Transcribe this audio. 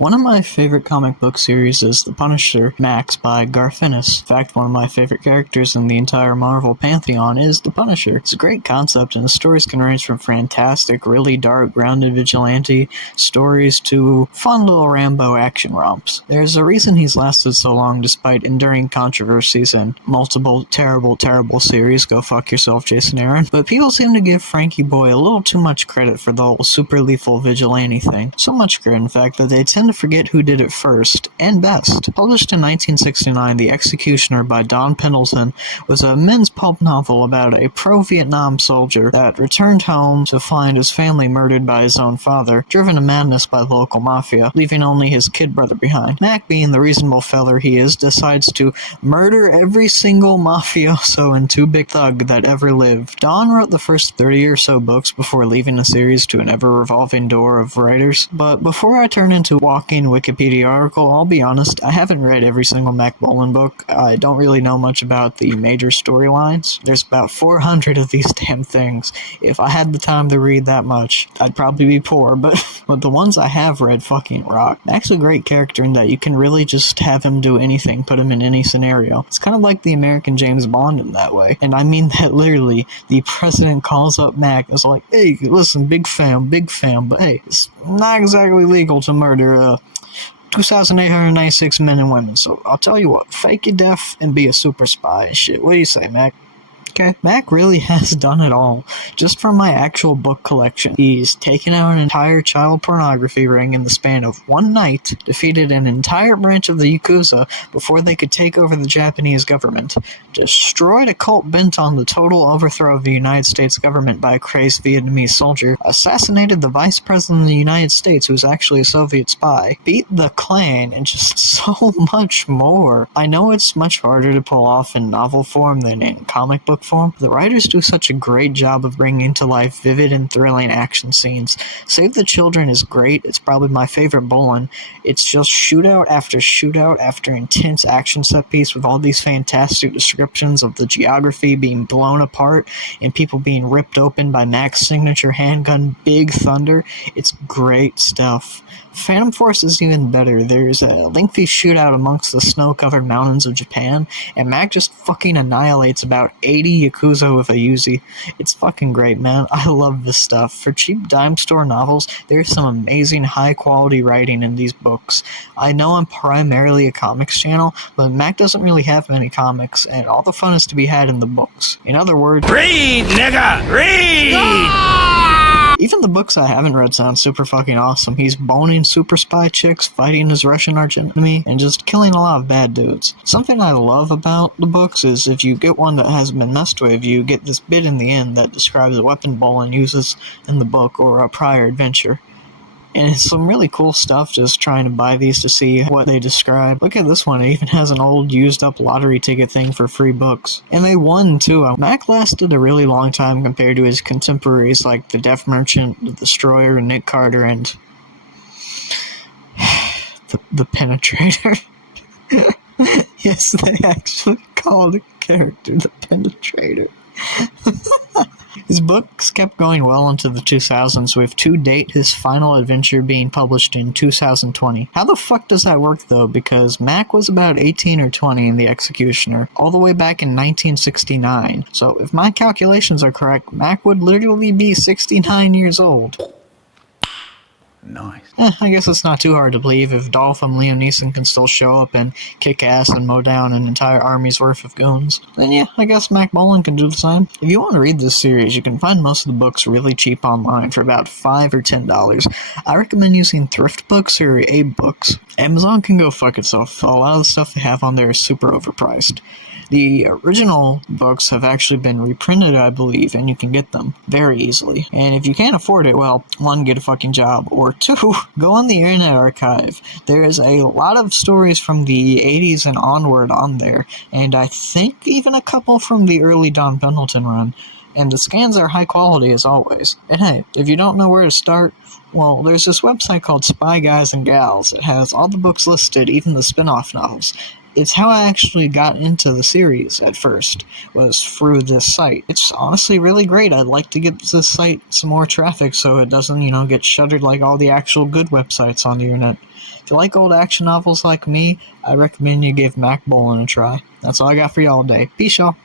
One of my favorite comic book series is The Punisher, Max by Garth Ennis. In fact, one of my favorite characters in the entire Marvel pantheon is The Punisher. It's a great concept, and the stories can range from fantastic, really dark, grounded vigilante stories to fun little Rambo action romps. There's a reason he's lasted so long despite enduring controversies and multiple terrible, terrible series. Go fuck yourself, Jason Aaron. But people seem to give Frankie Boy a little too much credit for the whole super lethal vigilante thing. So much credit, in fact, that they tend to forget who did it first and best. Published in 1969, The Executioner by Don Pendleton was a men's pulp novel about a pro-Vietnam soldier that returned home to find his family murdered by his own father, driven to madness by the local mafia, leaving only his kid brother behind. Mac, being the reasonable feller he is, decides to murder every single mafioso and two-big thug that ever lived. Don wrote the first 30 or so books before leaving the series to an ever-revolving door of writers, but before I turn into walking Wikipedia article, I'll be honest, I haven't read every single Mack Bolan book. I don't really know much about the major storylines. There's about 400 of these damn things. If I had the time to read that much, I'd probably be poor, but the ones I have read fucking rock. Mack's a great character in that you can really just have him do anything, put him in any scenario. It's kind of like the American James Bond in that way, and I mean that literally. The president calls up Mack and is like, hey, listen, big fam, but hey, it's not exactly legal to murder 2,896 men and women, so I'll tell you what, fake your death and be a super spy and shit. What do you say, Mac? Okay, Mac really has done it all. Just from my actual book collection, he's taken out an entire child pornography ring in the span of one night, defeated an entire branch of the Yakuza before they could take over the Japanese government, destroyed a cult bent on the total overthrow of the United States government by a crazed Vietnamese soldier, assassinated the vice president of the United States who was actually a Soviet spy, beat the Klan, and just so much more. I know it's much harder to pull off in novel form than in comic book form. The writers do such a great job of bringing to life vivid and thrilling action scenes. Save the Children is great. It's probably my favorite Bolan. It's just shootout after intense action set piece with all these fantastic descriptions of the geography being blown apart and people being ripped open by Mac's signature handgun, Big Thunder. It's great stuff. Phantom Force is even better. There's a lengthy shootout amongst the snow-covered mountains of Japan, and Mac just fucking annihilates about 80 Yakuza with a Uzi. It's fucking great, man. I love this stuff. For cheap dime store novels, there's some amazing high-quality writing in these books. I know I'm primarily a comics channel, but Mac doesn't really have many comics, and all the fun is to be had in the books. In other words, read, nigga! Read! Even the books I haven't read sound super fucking awesome. He's boning super spy chicks, fighting his Russian archenemy, and just killing a lot of bad dudes. Something I love about the books is if you get one that hasn't been messed with, you get this bit in the end that describes a weapon Bolan uses in the book or a prior adventure. And it's some really cool stuff just trying to buy these to see what they describe. Look at this one, it even has an old used up lottery ticket thing for free books. And they won too. Mac lasted a really long time compared to his contemporaries like the Death Merchant, the Destroyer, Nick Carter, and the Penetrator. Yes, they actually called the character the Penetrator. His books kept going well into the 2000s, with to date his final adventure being published in 2020. How the fuck does that work though? Because Mac was about 18 or 20 in The Executioner, all the way back in 1969. So if my calculations are correct, Mac would literally be 69 years old. Nice. I guess it's not too hard to believe if Dolph and Liam Neeson can still show up and kick ass and mow down an entire army's worth of goons. Then yeah, I guess Mack Bolan can do the same. If you want to read this series, you can find most of the books really cheap online for about $5 or $10. I recommend using thrift books or Abe Books. Amazon can go fuck itself. A lot of the stuff they have on there is super overpriced. The original books have actually been reprinted, I believe, and you can get them very easily. And if you can't afford it, well, one, get a fucking job, or two, go on the Internet Archive. There is a lot of stories from the 80s and onward on there, and I think even a couple from the early Don Pendleton run. And the scans are high quality as always. And hey, if you don't know where to start, well, there's this website called Spy Guys and Gals. It has all the books listed, even the spin-off novels. It's how I actually got into the series at first, was through this site. It's honestly really great. I'd like to get this site some more traffic so it doesn't, get shuttered like all the actual good websites on the internet. If you like old action novels like me, I recommend you give Mack Bolan a try. That's all I got for y'all today. Peace, y'all.